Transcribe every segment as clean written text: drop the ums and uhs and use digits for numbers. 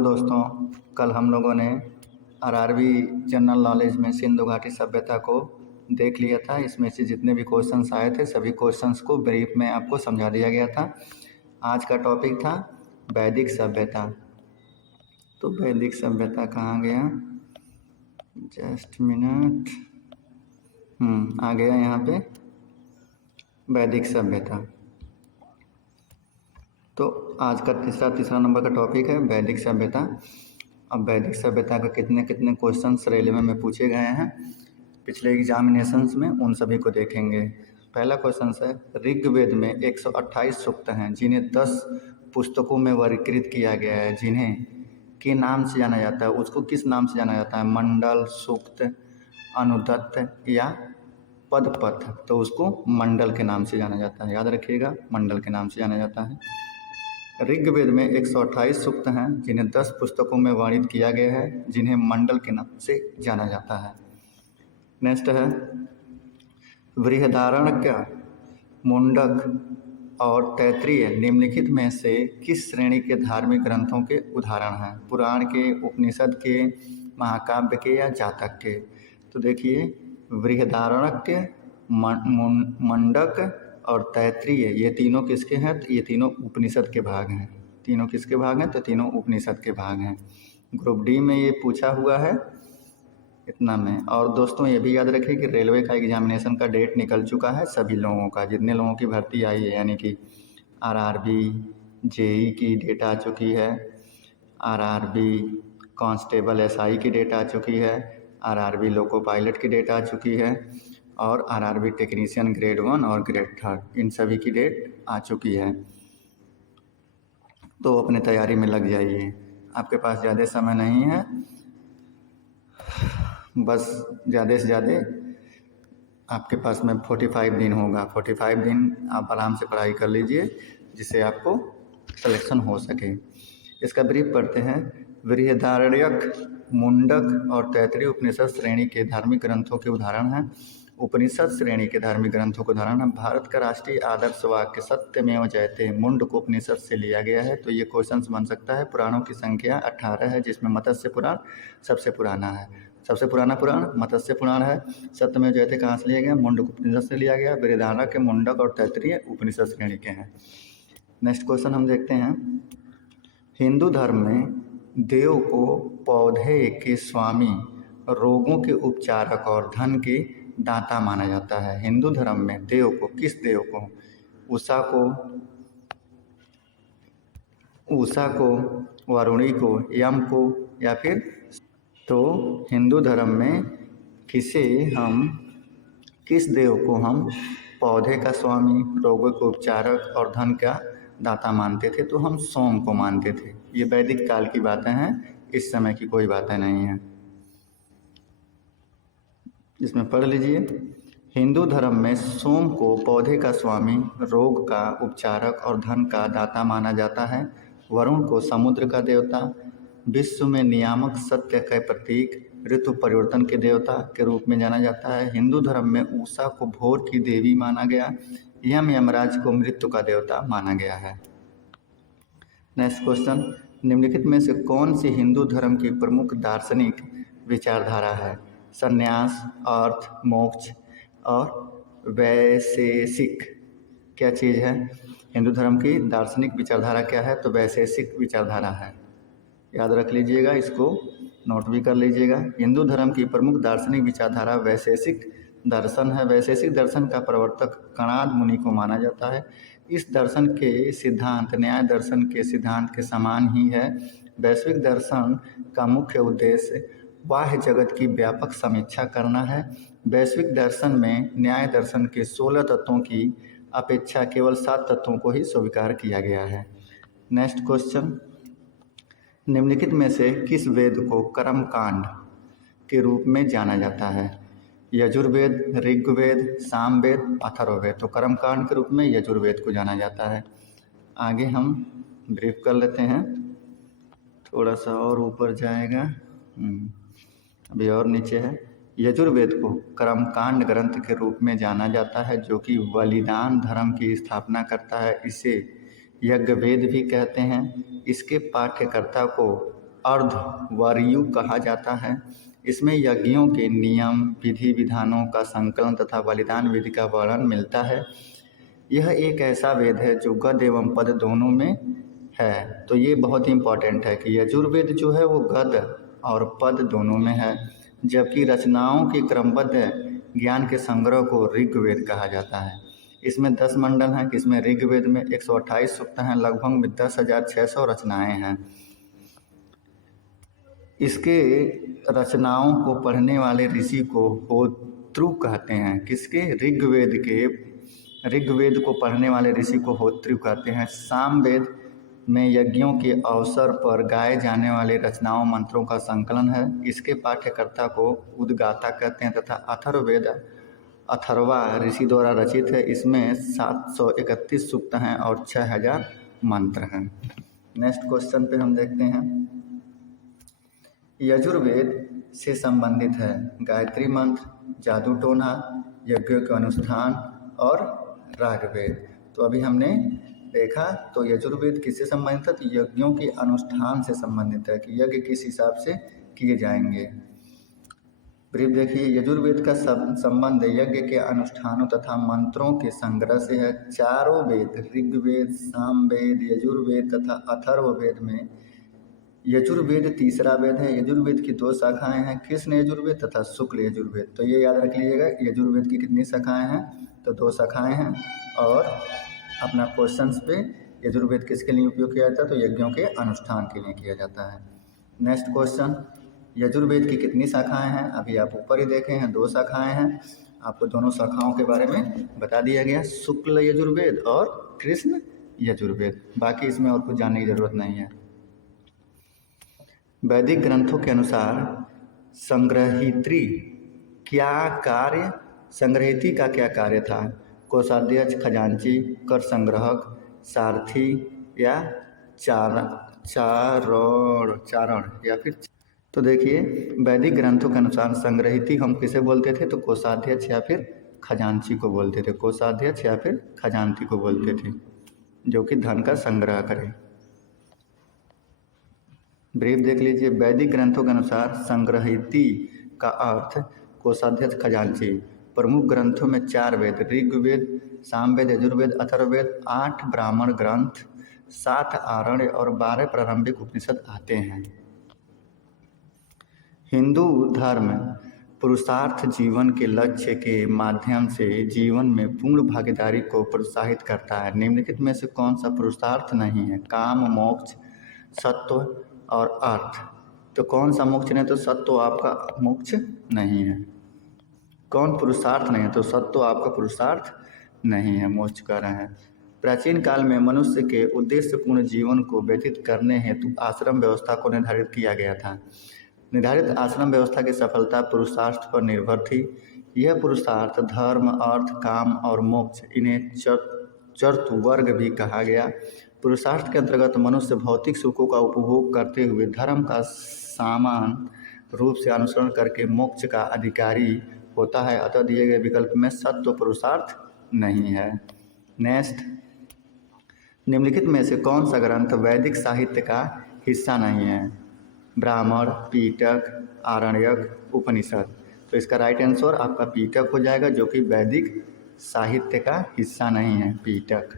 दोस्तों, कल हम लोगों ने आरआरबी जनरल नॉलेज में सिंधु घाटी सभ्यता को देख लिया था। इसमें से जितने भी क्वेश्चंस आए थे सभी क्वेश्चंस को ब्रीफ में आपको समझा दिया गया था। आज का टॉपिक था वैदिक सभ्यता। तो वैदिक सभ्यता कहाँ गया, जस्ट मिनट, आ गया यहाँ पे वैदिक सभ्यता। तो आज का तीसरा नंबर का टॉपिक है वैदिक सभ्यता। अब वैदिक सभ्यता का कितने क्वेश्चंस रेलवे में पूछे गए हैं पिछले एग्जामिनेशंस में, उन सभी को देखेंगे। पहला क्वेश्चन है, ऋग्वेद में 128 सूक्त हैं जिन्हें 10 पुस्तकों में वर्गीकृत किया गया है, जिन्हें के नाम से जाना जाता है। उसको किस नाम से जाना जाता है? मंडल, सूक्त, अनुदत्त या पदपथ। तो उसको मंडल के नाम से जाना जाता है, याद रखिएगा, मंडल के नाम से जाना जाता है। ऋग्वेद में 128 सूक्त हैं जिन्हें 10 पुस्तकों में वर्णित किया गया है, जिन्हें मंडल के नाम से जाना जाता है। नेक्स्ट है, बृहदारण्यक, मुंडक और तैत्तिरीय निम्नलिखित में से किस श्रेणी के धार्मिक ग्रंथों के उदाहरण हैं? पुराण के, उपनिषद के, महाकाव्य के या जातक के? तो देखिए, बृहदारण्यक, मुंडक और तैत्तिरीय, ये तीनों किसके हैं? तो ये तीनों उपनिषद के भाग हैं। तीनों किसके भाग हैं? तो तीनों उपनिषद के भाग हैं। ग्रुप डी में ये पूछा हुआ है इतना में। और दोस्तों ये भी याद रखिए कि रेलवे का एग्जामिनेशन का डेट निकल चुका है सभी लोगों का, जितने लोगों की भर्ती आई है, यानी कि आरआरबी, जेई की डेट आ चुकी है, आरआरबी कांस्टेबल एसआई की डेट आ चुकी है, आरआरबी लोको पायलट की डेट आ चुकी है, और आरआरबी टेक्नीशियन ग्रेड 1 और ग्रेड 3, इन सभी की डेट आ चुकी है। तो अपने तैयारी में लग जाइए, आपके पास ज़्यादा समय नहीं है, बस ज़्यादा से ज़्यादा आपके पास में 45 दिन होगा। 45 दिन आप आराम से पढ़ाई कर लीजिए जिससे आपको सिलेक्शन हो सके। इसका ब्रीफ पढ़ते हैं। बृहदारण्यक, मुंडक और तैत्तिरीय उपनिषद श्रेणी के धार्मिक ग्रंथों के उदाहरण हैं। उपनिषद श्रेणी के धार्मिक ग्रंथों के उदाहरण है भारत का राष्ट्रीय आदर्श वाक्य सत्यमेव जयते मुंडक उपनिषद से लिया गया है। तो ये क्वेश्चन बन सकता है। पुराणों की संख्या 18 है, जिसमें मत्स्य पुराण सबसे पुराना है। सबसे पुराना पुराण मत्स्य पुराण है। सत्यमेव जयते कहाँ से लिया गया? मुंडक उपनिषद से लिया गया। बृहदारण्यक के, मुंडक और तैत्तिरीय उपनिषद श्रेणी के हैं। नेक्स्ट क्वेश्चन हम देखते हैं। हिंदू धर्म में देव को पौधे के स्वामी, रोगों के उपचारक और धन के दाता माना जाता है। हिंदू धर्म में देव को, किस देव को? उषा को, वरुणी को, यम को, या फिर? तो हिंदू धर्म में किस देव को हम पौधे का स्वामी, रोगों के उपचारक और धन का दाता मानते थे? तो हम सोम को मानते थे। ये वैदिक काल की बातें हैं, इस समय की कोई बातें नहीं हैं। इसमें पढ़ लीजिए। हिंदू धर्म में सोम को पौधे का स्वामी, रोग का उपचारक और धन का दाता माना जाता है। वरुण को समुद्र का देवता, विश्व में नियामक, सत्य का प्रतीक, ऋतु परिवर्तन के देवता के रूप में जाना जाता है। हिंदू धर्म में उषा को भोर की देवी माना गया। यमराज को मृत्यु का देवता माना गया है। नेक्स्ट क्वेश्चन, निम्नलिखित में से कौन सी हिंदू धर्म की प्रमुख दार्शनिक विचारधारा है? संन्यास, अर्थ, मोक्ष और वैशेषिक क्या चीज़ है? हिंदू धर्म की दार्शनिक विचारधारा क्या है? तो वैशेषिक विचारधारा है। याद रख लीजिएगा, इसको नोट भी कर लीजिएगा। हिंदू धर्म की प्रमुख दार्शनिक विचारधारा वैशेषिक दर्शन है। वैशेषिक दर्शन का प्रवर्तक कणाद मुनि को माना जाता है। इस दर्शन के सिद्धांत न्याय दर्शन के सिद्धांत के समान ही है। वैश्विक दर्शन का मुख्य उद्देश्य बाह्य जगत की व्यापक समीक्षा करना है। वैश्विक दर्शन में न्याय दर्शन के 16 तत्वों की अपेक्षा केवल 7 तत्वों को ही स्वीकार किया गया है। नेक्स्ट क्वेश्चन, निम्नलिखित में से किस वेद को कर्मकांड के रूप में जाना जाता है? यजुर्वेद, ऋग्वेद, सामवेद, अथर्ववेद। तो कर्मकांड के रूप में यजुर्वेद को जाना जाता है। आगे हम ब्रीफ कर लेते हैं, थोड़ा सा और ऊपर जाएगा, अभी और नीचे है। यजुर्वेद को कर्मकांड ग्रंथ के रूप में जाना जाता है, जो कि बलिदान धर्म की स्थापना करता है। इसे यज्ञ वेद भी कहते हैं। इसके पाठ्यकर्ता को अर्धवर्यु कहा जाता है। इसमें यज्ञों के नियम, विधि विधानों का संकलन तथा बलिदान विधि का वर्णन मिलता है। यह एक ऐसा वेद है जो गद्य एवं पद दोनों में है। तो ये बहुत ही इम्पोर्टेंट है कि यजुर्वेद जो है वो गद्य और पद दोनों में है, जबकि रचनाओं के क्रमबद्ध ज्ञान के संग्रह को ऋग्वेद कहा जाता है। इसमें 10 मंडल हैं, इसमें ऋग्वेद में 128 सूक्त हैं, लगभग 10,600 रचनाएं हैं। इसके रचनाओं को पढ़ने वाले ऋषि को होत्रु कहते हैं। किसके? ऋग्वेद को पढ़ने वाले ऋषि को होत्रु कहते हैं। सामवेद में यज्ञों के अवसर पर गाए जाने वाले रचनाओं मंत्रों का संकलन है। इसके पाठ्यकर्ता को उद्गाता कहते हैं तथा अथर्ववेद अथर्वा ऋषि द्वारा रचित है। इसमें 731 सूक्त हैं और 6000 मंत्र हैं। नेक्स्ट क्वेश्चन पे हम देखते हैं, यजुर्वेद से संबंधित है गायत्री मंत्र, जादू टोना, यज्ञों के अनुष्ठान और रागवेद। तो अभी हमने देखा तो यजुर्वेद किससे संबंधित है? तो यज्ञों के अनुष्ठान से संबंधित है कि यज्ञ किस हिसाब से किए जाएंगे। ब्रीफ देखिए, यजुर्वेद का संबंध यज्ञ के अनुष्ठानों तथा मंत्रों के संग्रह से है। चारों वेद ऋग्वेद, सामवेद, यजुर्वेद तथा अथर्ववेद में यजुर्वेद तीसरा वेद है। यजुर्वेद की 2 शाखाएं हैं, कृष्ण यजुर्वेद तथा शुक्ल यजुर्वेद। तो ये याद रख लीजिएगा, यजुर्वेद की कितनी शाखाएं हैं? तो 2 शाखाएं हैं। और अपना क्वेश्चंस पे यजुर्वेद किसके लिए उपयोग किया जाता है? तो यज्ञों के अनुष्ठान के लिए किया जाता है। नेक्स्ट क्वेश्चन, यजुर्वेद की कितनी शाखाएं हैं? अभी आप ऊपर ही देखे हैं 2 शाखाएं हैं। आपको दोनों शाखाओं के बारे में बता दिया गया, शुक्ल यजुर्वेद और कृष्ण यजुर्वेद। बाकी इसमें और कुछ जानने की जरूरत नहीं है। वैदिक ग्रंथों के अनुसार संग्रहित्री का क्या कार्य था? कोषाध्यक्ष, खजांची, कर संग्रहक, सारथी या चारण या फिर। तो देखिए, वैदिक ग्रंथों के अनुसार संग्रहिती हम किसे बोलते थे? तो कोषाध्यक्ष या फिर खजांची को बोलते थे। कोषाध्यक्ष या फिर खजांची को बोलते थे, जो कि धन का संग्रह करे। ब्रीफ देख लीजिए, वैदिक ग्रंथों के अनुसार संग्रहिती का अर्थ कोषाध्यक्ष, खजांची। प्रमुख ग्रंथों में 4 वेद ऋग्वेद, सामवेद, यजुर्वेद, अथर्ववेद, 8 ब्राह्मण ग्रंथ, 7 आरण्य और 12 प्रारंभिक उपनिषद आते हैं। हिंदू धर्म पुरुषार्थ जीवन के लक्ष्य के माध्यम से जीवन में पूर्ण भागीदारी को प्रोत्साहित करता है। निम्नलिखित में से कौन सा पुरुषार्थ नहीं है? काम, मोक्ष, सत्व और अर्थ। तो कौन सा मोक्ष नहीं? तो सत्व आपका मोक्ष नहीं है। कौन पुरुषार्थ नहीं है? तो सत्व आपका पुरुषार्थ नहीं है, मोक्ष कर रहे हैं। प्राचीन काल में मनुष्य के उद्देश्यपूर्ण जीवन को व्यतीत करने हेतु आश्रम व्यवस्था को निर्धारित किया गया था। निर्धारित आश्रम व्यवस्था की सफलता पुरुषार्थ पर निर्भर थी। यह पुरुषार्थ धर्म, अर्थ, काम और मोक्ष, इन्हें चतुर्वर्ग भी कहा गया। पुरुषार्थ के अंतर्गत मनुष्य भौतिक सुखों का उपभोग करते हुए धर्म का समान रूप से अनुसरण करके मोक्ष का अधिकारी होता है। अतः दिए गए विकल्प में सत्व पुरुषार्थ नहीं है। नेक्स्ट, निम्नलिखित में से कौन सा ग्रंथ वैदिक साहित्य का हिस्सा नहीं है? ब्राह्मण, पीटक, आरण्यक, उपनिषद। तो इसका राइट आंसर आपका पीटक हो जाएगा, जो कि वैदिक साहित्य का हिस्सा नहीं है, पीटक।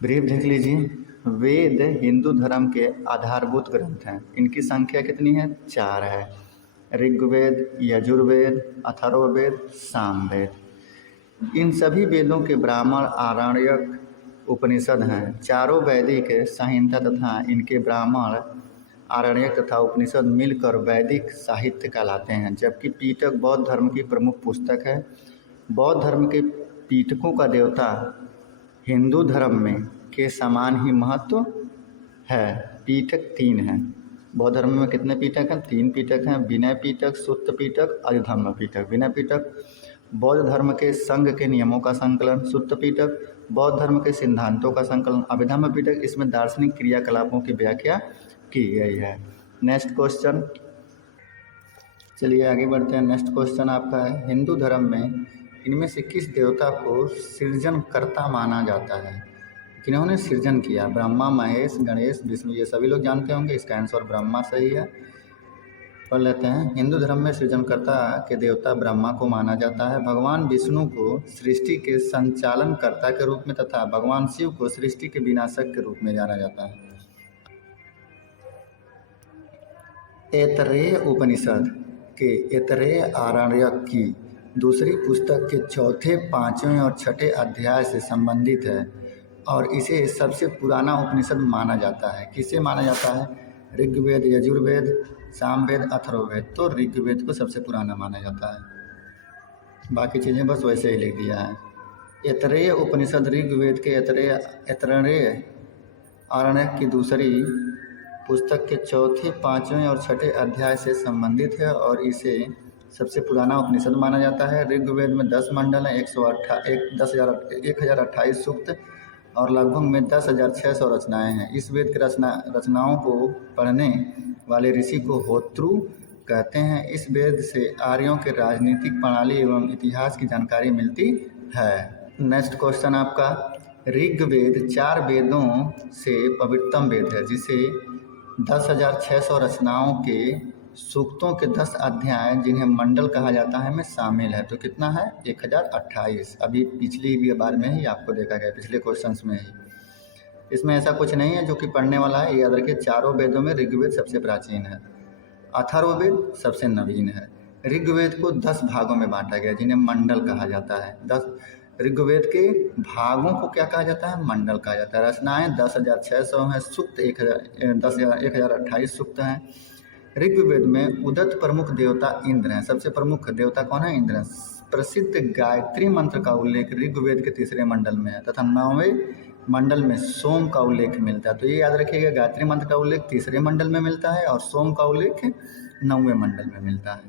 ब्रीफ देख लीजिए, वेद हिंदू धर्म के आधारभूत ग्रंथ हैं। इनकी संख्या कितनी है? 4 है। ऋग्वेद, यजुर्वेद, अथर्ववेद, सामवेद। इन सभी वेदों के ब्राह्मण, आरण्यक, उपनिषद हैं। चारों वैदिक संहिता तथा इनके ब्राह्मण, आरण्यक तथा उपनिषद मिलकर वैदिक साहित्य कहलाते हैं। जबकि पीटक बौद्ध धर्म की प्रमुख पुस्तक है। बौद्ध धर्म के पीटकों का देवता हिंदू धर्म में के समान ही महत्व है। पीटक 3 हैं। बौद्ध धर्म में कितने पीटक हैं? 3 पीटक हैं, विनय पीटक, सुत्त पीटक, अभिधम्म पीटक। विनय पीटक बौद्ध धर्म के संघ के नियमों का संकलन, सुत्त पीटक बौद्ध धर्म के सिद्धांतों का संकलन, अभिधम्म पीटक इसमें दार्शनिक क्रियाकलापों की व्याख्या की गई है। नेक्स्ट क्वेश्चन, चलिए आगे बढ़ते हैं। नेक्स्ट क्वेश्चन आपका है, हिंदू धर्म में इनमें से किस देवता को सृजनकर्ता माना जाता है? किन्होंने सृजन किया? ब्रह्मा, महेश, गणेश, विष्णु, ये सभी लोग जानते होंगे। इसका आंसर ब्रह्मा सही है। पढ़ लेते हैं। हिंदू धर्म में सृजनकर्ता के देवता ब्रह्मा को माना जाता है। भगवान विष्णु को सृष्टि के संचालनकर्ता के रूप में तथा भगवान शिव को सृष्टि के विनाशक के रूप में जाना जाता है। ऐतरेय उपनिषद के ऐतरेय आरण्यक की दूसरी पुस्तक के चौथे, पांचवें और छठे अध्याय से संबंधित है और इसे सबसे पुराना उपनिषद माना जाता है। किसे माना जाता है? ऋग्वेद, यजुर्वेद, सामवेद, अथर्ववेद। तो ऋग्वेद को सबसे पुराना माना जाता है। बाकी चीज़ें बस वैसे ही लिख दिया है। ऐतरेय उपनिषद ऋग्वेद के ऐतरेय आरण्यक की दूसरी पुस्तक के चौथे, पांचवें और छठे अध्याय से संबंधित है और इसे सबसे पुराना उपनिषद माना जाता है। ऋग्वेद में 10 मंडल हैं, 1028 सूक्त और लगभग में 10,600 रचनाएं हैं। इस वेद के रचनाओं को पढ़ने वाले ऋषि को होत्रु कहते हैं। इस वेद से आर्यों के राजनीतिक प्रणाली एवं इतिहास की जानकारी मिलती है। नेक्स्ट क्वेश्चन आपका, ऋग्वेद 4 वेदों से पवित्रतम वेद है जिसे 10,600 रचनाओं के सूक्तों के 10 अध्याय जिन्हें मंडल कहा जाता है में शामिल है। तो कितना है? 1028। अभी पिछली भी बार में ही आपको देखा गया, पिछले क्वेश्चंस में ही। इसमें ऐसा कुछ नहीं है जो कि पढ़ने वाला है। ये याद रखिए, चारों वेदों में ऋग्वेद सबसे प्राचीन है, अथर्ववेद सबसे नवीन है। ऋग्वेद को 10 भागों में बांटा गया जिन्हें मंडल कहा जाता है। 10 ऋग्वेद के भागों को क्या कहा जाता है? मंडल कहा जाता है। रचनाएं 10,600 हैं, सूक्त 1028 सूक्त हैं। ऋग्वेद में उदत प्रमुख देवता इंद्र हैं। सबसे प्रमुख देवता कौन है? इंद्र। प्रसिद्ध गायत्री मंत्र का उल्लेख ऋग्वेद के 3रे मंडल में है तथा 9वें मंडल में सोम का उल्लेख मिलता है। तो ये याद रखिएगा, गायत्री मंत्र का उल्लेख 3रे मंडल में मिलता है और सोम का उल्लेख 9वें मंडल में मिलता है।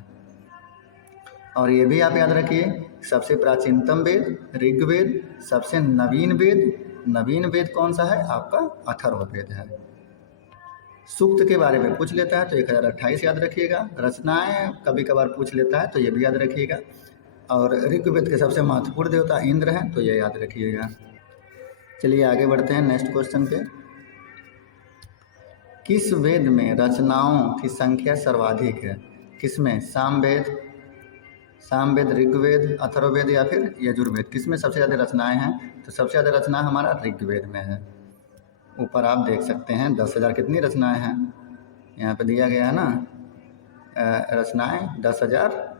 और ये भी आप याद रखिए, सबसे प्राचीनतम वेद ऋग्वेद, सबसे नवीन वेद कौन सा है? आपका अथर्ववेद है। सूक्त के बारे में पूछ लेता है तो 1028 याद रखिएगा। रचनाएं कभी कभार पूछ लेता है तो ये भी याद रखिएगा। और ऋग्वेद के सबसे महत्वपूर्ण देवता इंद्र हैं तो ये याद रखिएगा। चलिए आगे बढ़ते हैं नेक्स्ट क्वेश्चन पे। किस वेद में रचनाओं की संख्या सर्वाधिक है? किसमें? सामवेद, ऋग्वेद, अथर्ववेद या फिर यजुर्वेद? किसमें सबसे ज़्यादा रचनाएं हैं? तो सबसे ज़्यादा रचना हमारा ऋग्वेद में है। ऊपर आप देख सकते हैं 10,000 कितनी रचनाएं हैं यहाँ पे दिया गया है ना। रचनाएं 10,000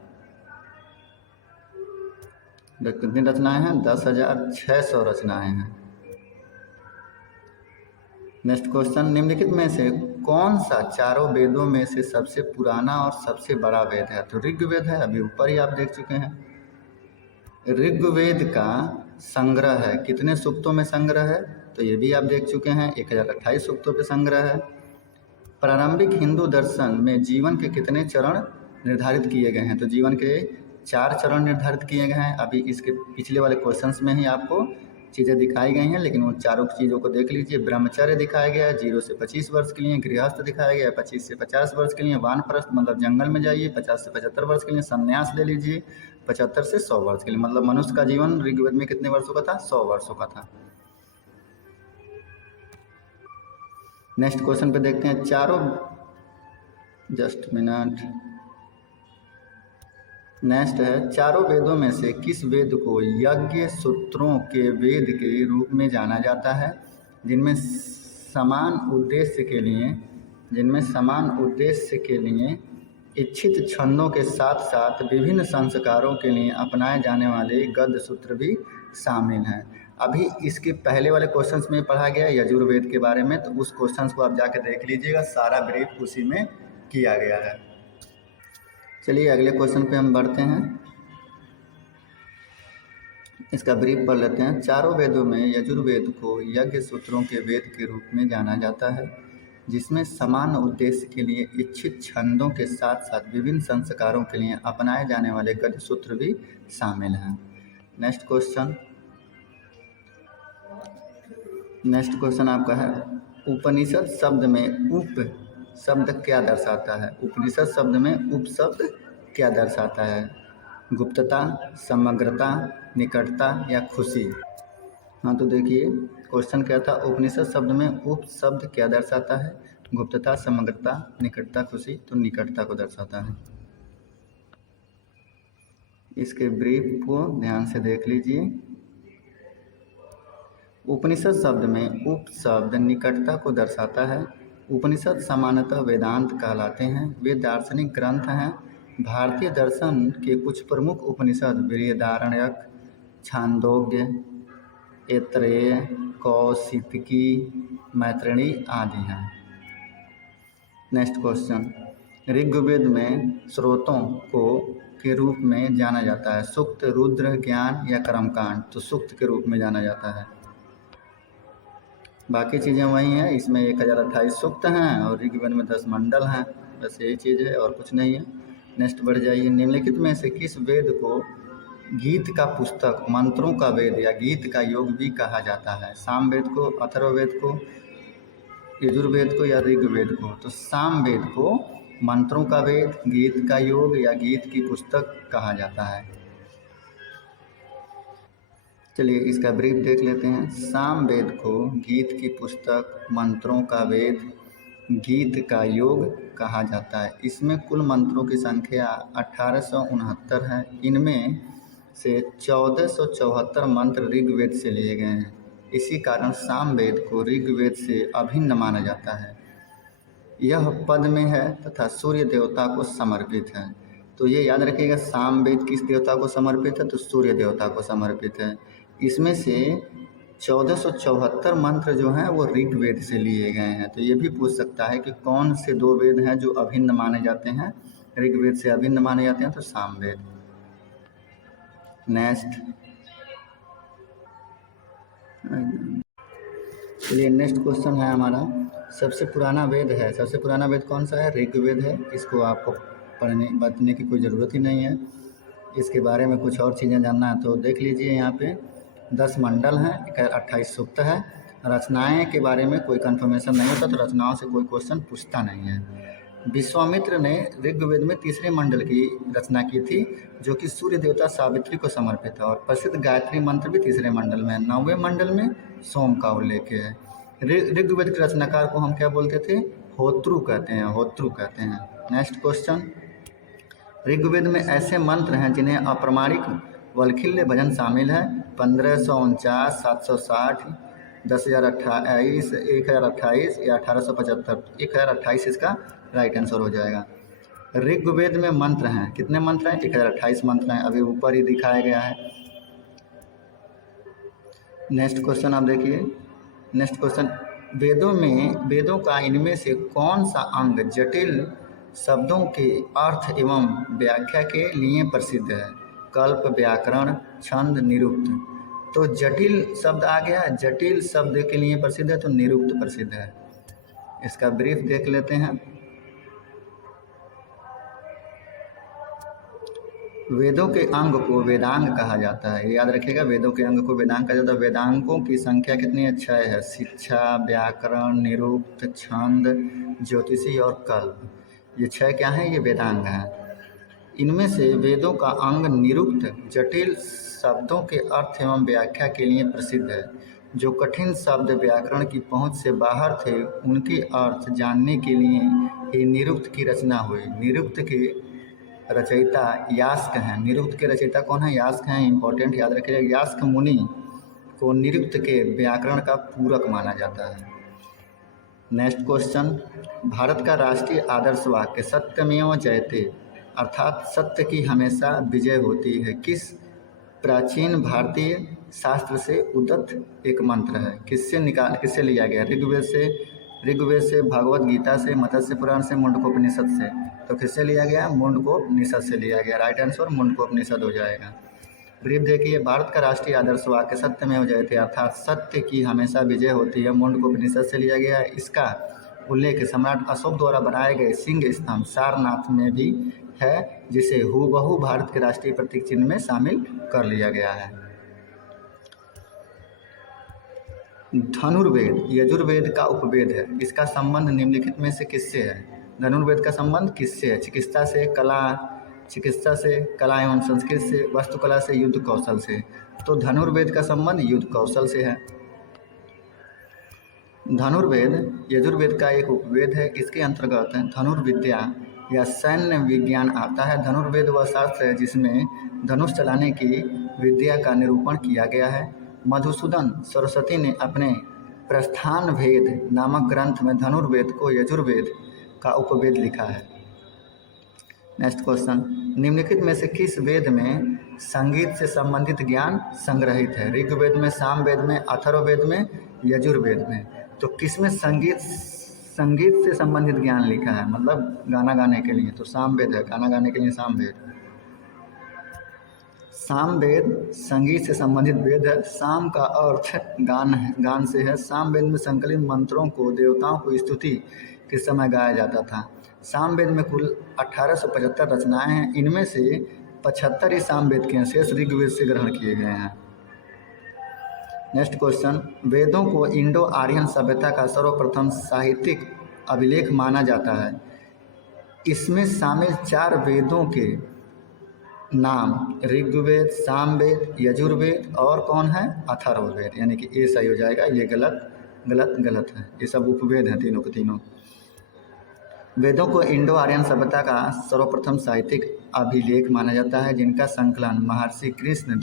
कितनी रचनाएं हैं? 10,600 रचनाएं हैं। नेक्स्ट क्वेश्चन, निम्नलिखित में से कौन सा चारों वेदों में से सबसे पुराना और सबसे बड़ा वेद है? तो ऋग्वेद है। अभी ऊपर ही आप देख चुके हैं। ऋग्वेद का संग्रह है, कितने सूक्तों में संग्रह है? तो ये भी आप देख चुके हैं, 1028 सूक्तों पे संग्रह है। प्रारंभिक हिंदू दर्शन में जीवन के कितने चरण निर्धारित किए गए हैं? तो जीवन के 4 चरण निर्धारित किए गए हैं। अभी इसके पिछले वाले क्वेश्चंस में ही आपको चीज़ें दिखाई गई हैं, लेकिन उन चारों चीज़ों को देख लीजिए। ब्रह्मचर्य दिखाया गया है 0 से 25 वर्ष के लिए, गृहस्थ दिखाया गया है 25 से 50 वर्ष के लिए, वानप्रस्थ मतलब जंगल में जाइए 50 से 75 वर्ष के लिए, संन्यास ले लीजिए 75 से 100 वर्ष के लिए। मतलब मनुष्य का जीवन ऋग्वेद में कितने वर्षों का था? 100 वर्षों का था। नेक्स्ट क्वेश्चन पे देखते हैं। नेक्स्ट है, चारों वेदों में से किस वेद को यज्ञ सूत्रों के वेद के रूप में जाना जाता है, जिनमें समान उद्देश्य के लिए इच्छित छंदों के साथ साथ विभिन्न संस्कारों के लिए अपनाए जाने वाले गद्य सूत्र भी शामिल हैं। अभी इसके पहले वाले क्वेश्चंस में पढ़ा गया यजुर्वेद के बारे में, तो उस क्वेश्चंस को आप जाके देख लीजिएगा, सारा ब्रीफ उसी में किया गया है। चलिए अगले क्वेश्चन पे हम बढ़ते हैं, इसका ब्रीफ पढ़ लेते हैं। चारों वेदों में यजुर्वेद को यज्ञ सूत्रों के वेद के रूप में जाना जाता है, जिसमें समान उद्देश्य के लिए इच्छित छंदों के साथ साथ विभिन्न संस्कारों के लिए अपनाए जाने वाले गद्य सूत्र भी शामिल हैं। नेक्स्ट क्वेश्चन आपका है, उपनिषद शब्द में उप शब्द क्या दर्शाता है? उपनिषद शब्द में उप शब्द क्या दर्शाता है? गुप्तता, समग्रता, निकटता या खुशी? हाँ तो देखिए क्वेश्चन क्या था, उपनिषद शब्द में उप शब्द क्या दर्शाता है? गुप्तता, समग्रता, निकटता, खुशी। तो निकटता को दर्शाता है। इसके ब्रीफ को ध्यान से देख लीजिए। उपनिषद शब्द में उप शब्द निकटता को दर्शाता है। उपनिषद सामान्यतः वेदांत कहलाते हैं। वे दार्शनिक ग्रंथ हैं। भारतीय दर्शन के कुछ प्रमुख उपनिषद बृहदारण्यक, छांदोग्य, ऐतरेय, कौशितकी, मैत्रेयी आदि हैं। नेक्स्ट क्वेश्चन, ऋग्वेद में स्रोतों को के रूप में जाना जाता है सूक्त, रुद्र, ज्ञान या कर्मकांड? तो सूक्त के रूप में जाना जाता है। बाकी चीज़ें वही हैं, इसमें 1028 सूक्त हैं और ऋग्वेद में 10 मंडल हैं, बस यही चीज़ है और कुछ नहीं है। नेक्स्ट बढ़ जाइए, निम्नलिखित में से किस वेद को गीत का पुस्तक, मंत्रों का वेद या गीत का योग भी कहा जाता है? सामवेद को, अथर्ववेद को, यजुर्वेद को या ऋग्वेद को? तो सामवेद को मंत्रों का वेद, गीत का योग या गीत की पुस्तक कहा जाता है। चलिए इसका ब्रीफ देख लेते हैं। सामवेद को गीत की पुस्तक, मंत्रों का वेद, गीत का योग कहा जाता है। इसमें कुल मंत्रों की संख्या 1869 है। इनमें से 1474 मंत्र ऋग्वेद से लिए गए हैं। इसी कारण सामवेद को ऋग्वेद से अभिन्न माना जाता है। यह पद में है तथा सूर्य देवता को समर्पित है। तो ये याद रखिएगा, सामवेद किस देवता को समर्पित है? तो सूर्य देवता को समर्पित है। इसमें से 1474 मंत्र जो हैं वो ऋग्वेद से लिए गए हैं। तो ये भी पूछ सकता है कि कौन से 2 वेद हैं जो अभिन्न माने जाते हैं, ऋग्वेद से अभिन्न माने जाते हैं? तो सामवेद। नेक्स्ट, चलिए नेक्स्ट क्वेश्चन है हमारा, सबसे पुराना वेद है। सबसे पुराना वेद कौन सा है? ऋग्वेद है। इसको आपको बताने की कोई ज़रूरत ही नहीं है। इसके बारे में कुछ और चीज़ें जानना है तो देख लीजिए। यहाँ पे 10 मंडल हैं, 28 सूक्त है। रचनाएं के बारे में कोई कंफर्मेशन नहीं होता, तो रचनाओं से कोई क्वेश्चन पूछता नहीं है। विश्वामित्र ने ऋग्वेद में तीसरे मंडल की रचना की थी, जो कि सूर्य देवता सावित्री को समर्पित है। और प्रसिद्ध गायत्री मंत्र भी तीसरे मंडल में है। 9वें मंडल में सोम का उल्लेख है। ऋग्वेद के रचनाकार को हम क्या बोलते थे? होत्रु कहते हैं, होत्रु कहते हैं। नेक्स्ट क्वेश्चन, ऋग्वेद में ऐसे मंत्र हैं जिन्हें अप्रमाणिक वल्खिल्य भजन शामिल है। 1549, 760, 10,028, 1028 या 1875? 1028 इसका राइट आंसर हो जाएगा। ऋग्वेद में मंत्र हैं, कितने मंत्र हैं? 1028 मंत्र हैं, अभी ऊपर ही दिखाया गया है। नेक्स्ट क्वेश्चन आप देखिए। नेक्स्ट क्वेश्चन, वेदों का इनमें से कौन सा अंग जटिल शब्दों के अर्थ एवं व्याख्या के लिए प्रसिद्ध है? कल्प, व्याकरण, छंद, निरुक्त? तो जटिल शब्द आ गया, जटिल शब्द के लिए प्रसिद्ध है तो निरुक्त प्रसिद्ध है। इसका ब्रीफ देख लेते हैं। वेदों के अंग को वेदांग कहा जाता है, याद रखिएगा, वेदों के अंग को वेदांग कहा जाता है। वेदांगों की संख्या कितनी है? 6 है। शिक्षा, व्याकरण, निरुक्त, छंद, ज्योतिषी और कल्प, ये 6 क्या हैं? ये वेदांग हैं। इनमें से वेदों का अंग निरुक्त जटिल शब्दों के अर्थ एवं व्याख्या के लिए प्रसिद्ध है। जो कठिन शब्द व्याकरण की पहुंच से बाहर थे, उनके अर्थ जानने के लिए ही निरुक्त की रचना हुई। निरुक्त के रचयिता यास्क हैं। निरुक्त के रचयिता कौन है? यास्क हैं। इंपॉर्टेंट याद रखिएगा, यास्क मुनि को निरुक्त के व्याकरण का पूरक माना जाता है। नेक्स्ट क्वेश्चन, भारत का राष्ट्रीय आदर्श वाक्य सत्यमेव जयते, अर्थात सत्य की हमेशा विजय होती है, किस प्राचीन भारतीय शास्त्र से उद्धत एक मंत्र है? किससे लिया गया? ऋग्वेद से, भगवत गीता से, मत्स्य पुराण से, मुंडकोपनिषद से? तो किससे लिया गया? मुंडकोपनिषद से लिया गया। राइट आंसर मुंडकोपनिषद हो जाएगा। ब्रीफ देखिए, भारत का राष्ट्रीय आदर्श वाक्य सत्यमेव जयते, अर्थात सत्य की हमेशा विजय होती है, मुंडकोपनिषद से लिया गया है। इसका उल्लेख सम्राट अशोक द्वारा बनाए गए सिंह स्तंभ सारनाथ में भी है, जिसे हूबहू भारत के राष्ट्रीय प्रतीक चिन्ह में शामिल कर लिया गया है। धनुर्वेद यजुर्वेद का उपवेद है। इसका संबंध निम्नलिखित में से किससे है? धनुर्वेद का संबंध किससे है? चिकित्सा से, कला, चिकित्सा से, कला एवं संस्कृत से, वास्तुकला से, युद्ध कौशल से। तो धनुर्वेद का संबंध युद्ध कौशल से है। धनुर्वेद यजुर्वेद का एक उपवेद है। इसके अंतर्गत धनुर्विद्या या सैन्य विज्ञान आता है। धनुर्वेद वह शास्त्र है जिसमें धनुष चलाने की विद्या का निरूपण किया गया है। मधुसूदन सरस्वती ने अपने प्रस्थान भेद नामक ग्रंथ में धनुर्वेद को यजुर्वेद का उपवेद लिखा है। नेक्स्ट क्वेश्चन, निम्नलिखित में से किस वेद में संगीत से संबंधित ज्ञान संग्रहित है? ऋग्वेद में, सामवेद में, अथर्ववेद में, यजुर्वेद में। तो किसमें संगीत से संबंधित ज्ञान लिखा है, मतलब गाना गाने के लिए? तो सामवेद है, गाना गाने के लिए सामवेद। सामवेद संगीत से संबंधित वेद है। साम का अर्थ गान है, गान से है। सामवेद में संकलित मंत्रों को देवताओं को स्तुति के समय गाया जाता था। सामवेद में कुल 1875 रचनाएं हैं। इनमें से 75 ही सामवेद के हैं, शेष ऋग्वेद से ग्रहण किए गए हैं। नेक्स्ट क्वेश्चन, वेदों को इंडो आर्यन सभ्यता का सर्वप्रथम साहित्यिक अभिलेख माना जाता है। इसमें शामिल 4 वेदों के नाम ऋग्वेद, सामवेद, यजुर्वेद और कौन है? अथर्ववेद। यानी कि ये सही हो जाएगा, ये गलत है। ये सब उपवेद हैं तीनों के तीनों। वेदों को इंडो आर्यन सभ्यता का सर्वप्रथम साहित्यिक अभिलेख माना जाता है, जिनका संकलन महर्षि कृष्ण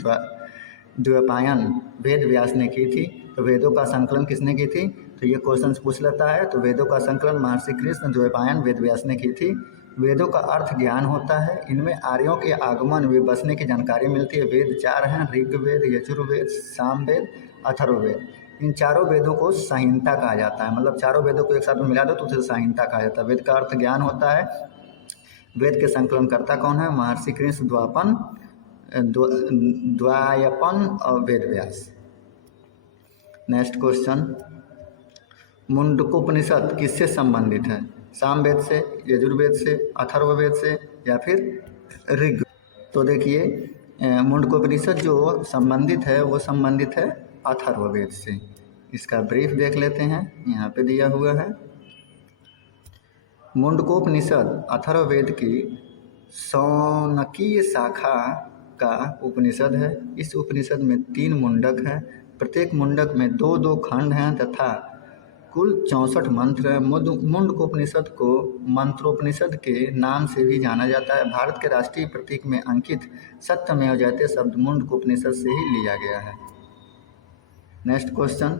द्वैपायन वेद व्यास ने की थी। तो वेदों का संकलन किसने की थी? तो ये क्वेश्चन पूछ लेता है। तो वेदों का संकलन महर्षि कृष्ण द्वैपायन वेद व्यास ने की थी। वेदों का अर्थ ज्ञान होता है। इनमें आर्यों के आगमन व बसने की जानकारी मिलती है। वेद 4 हैं, ऋग्वेद, यजुर्वेद, सामवेद, अथर्ववेद। इन चारों वेदों को संहिता कहा जाता है, मतलब चारों वेदों को एक साथ में मिला दो तो उसे संहिता कहा जाता है। वेद का अर्थ ज्ञान होता है। वेद के संकलनकर्ता कौन है? महर्षि कृष्ण द्वैपायन और वेद व्यास। नेक्स्ट क्वेश्चन, मुंडकोपनिषद किससे संबंधित है? सामवेद से, यजुर्वेद से, अथर्ववेद से या फिर ऋग? तो देखिए मुंडकोपनिषद जो संबंधित है वो संबंधित है अथर्ववेद से। इसका ब्रीफ देख लेते हैं, यहाँ पे दिया हुआ है। मुंडकोपनिषद अथर्ववेद की शौनकीय शाखा का उपनिषद है। इस उपनिषद में 3 मुंडक हैं। प्रत्येक मुंडक में 2-2 खंड हैं तथा कुल 64 मंत्र हैं। मुंडकोपनिषद को मंत्रोपनिषद के नाम से भी जाना जाता है। भारत के राष्ट्रीय प्रतीक में अंकित सत्यमेव जयते शब्द मुंडकोपनिषद से ही लिया गया है। नेक्स्ट क्वेश्चन,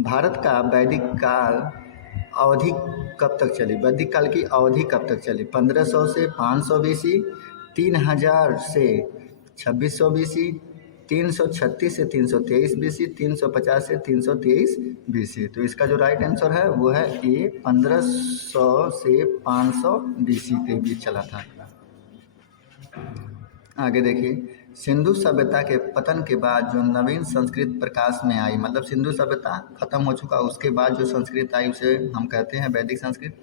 भारत का वैदिक काल अवधि कब तक चली? वैदिक काल की अवधि कब तक चली? 1500 से 500 BC, 3000 से 2600 BC, 336 से 323 BC, 350 से 323 BC। तो इसका जो राइट आंसर है वो है ए, 1500 से 500 BC के बीच चला था। आगे देखिए, सिंधु सभ्यता के पतन के बाद जो नवीन संस्कृत प्रकाश में आई, मतलब सिंधु सभ्यता खत्म हो चुका, उसके बाद जो संस्कृत आई उसे हम कहते हैं वैदिक संस्कृत।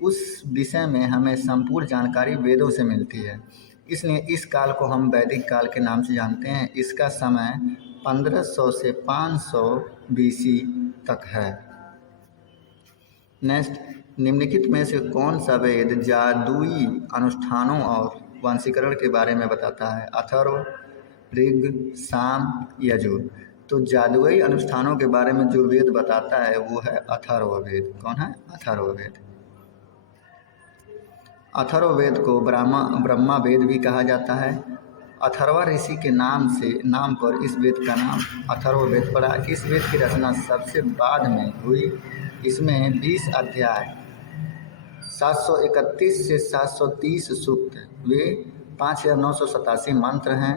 उस विषय में हमें संपूर्ण जानकारी वेदों से मिलती है, इसलिए इस काल को हम वैदिक काल के नाम से जानते हैं। इसका समय 1500 से 500 BC तक है। नेक्स्ट, निम्नलिखित में से कौन सा वेद जादुई अनुष्ठानों और वंशीकरण के बारे में बताता है? अथर्व, ऋग, साम, यजुर। तो जादुई अनुष्ठानों के बारे में जो वेद बताता है वो है अथर्ववेद। कौन है? अथर्ववेद। अथर्ववेद को ब्रह्मा वेद भी कहा जाता है। अथर्वा ऋषि के नाम पर इस वेद का नाम अथर्ववेद पड़ा। इस वेद की रचना सबसे बाद में हुई। इसमें 20 अध्याय, 731 से 730 सूक्त, वे 5987 मंत्र हैं।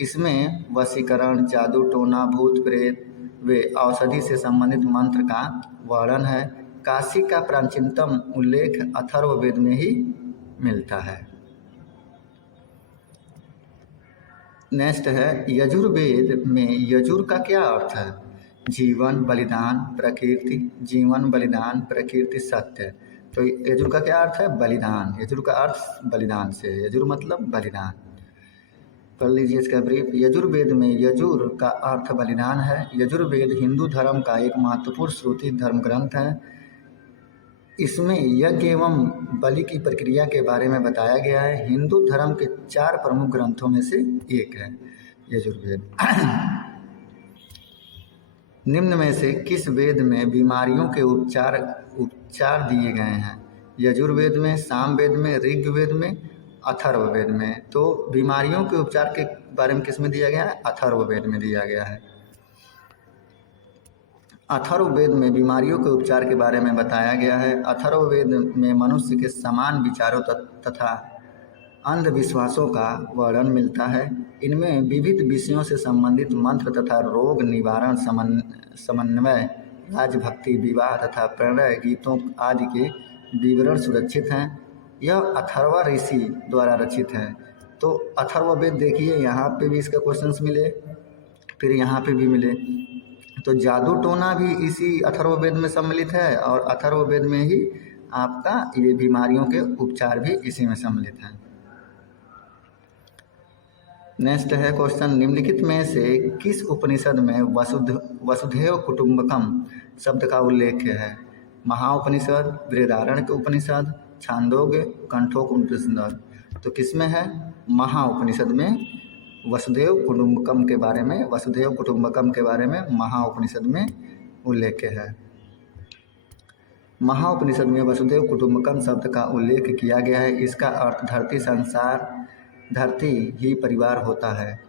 इसमें वशीकरण, जादू टोना, भूत प्रेत वे औषधि से संबंधित मंत्र का वर्णन है। काशी का प्राचीनतम उल्लेख अथर्ववेद में ही मिलता है। नेक्स्ट है यजुर्वेद में यजुर का क्या अर्थ है? जीवन, बलिदान, प्रकृति। जीवन, बलिदान, प्रकृति, सत्य। तो यजुर का क्या अर्थ है? बलिदान। यजुर का अर्थ बलिदान से है। यजुर मतलब बलिदान। कर लीजिए इसका ब्रीफ। यजुर्वेद में यजुर का अर्थ बलिदान है। यजुर्वेद हिंदू धर्म का एक महत्वपूर्ण श्रुति धर्म ग्रंथ है। इसमें यज्ञ एवं बलि की प्रक्रिया के बारे में बताया गया है। हिंदू धर्म के 4 प्रमुख ग्रंथों में से एक है यजुर्वेद। निम्न में से किस वेद में बीमारियों के उपचार दिए गए हैं? यजुर्वेद में, सामवेद में, ऋग्वेद में, अथर्ववेद में। तो बीमारियों के उपचार के बारे में किस में दिया गया है? अथर्ववेद में दिया गया है। अथर्ववेद में बीमारियों के उपचार के बारे में बताया गया है। अथर्ववेद में मनुष्य के समान विचारों तथा अंधविश्वासों का वर्णन मिलता है। इनमें विविध विषयों से संबंधित मंत्र तथा रोग निवारण, समन्वय, राजभक्ति, विवाह तथा प्रणय गीतों आदि के विवरण सुरक्षित हैं। यह अथर्व ऋषि द्वारा रचित है। तो अथर्ववेद देखिए, यहाँ पे भी इसका क्वेश्चंस मिले, फिर यहाँ पे भी मिले। तो जादू टोना भी इसी अथर्ववेद में सम्मिलित है और अथर्ववेद में ही आपका ये बीमारियों के उपचार भी इसी में सम्मिलित हैं। नेक्स्ट है क्वेश्चन, निम्नलिखित में से किस उपनिषद में वसुधैव कुटुंबकम शब्द का उल्लेख है? महाउपनिषद, बृहदारण्यक उपनिषद, छांदोग्य, कठोपनिषद। तो किसमें है? महाउपनिषद में वसुधैव कुटुंबकम के बारे में महाउपनिषद में उल्लेख है। महाउपनिषद में वसुधैव कुटुंबकम शब्द का उल्लेख किया गया है। इसका अर्थ धरती ही परिवार होता है।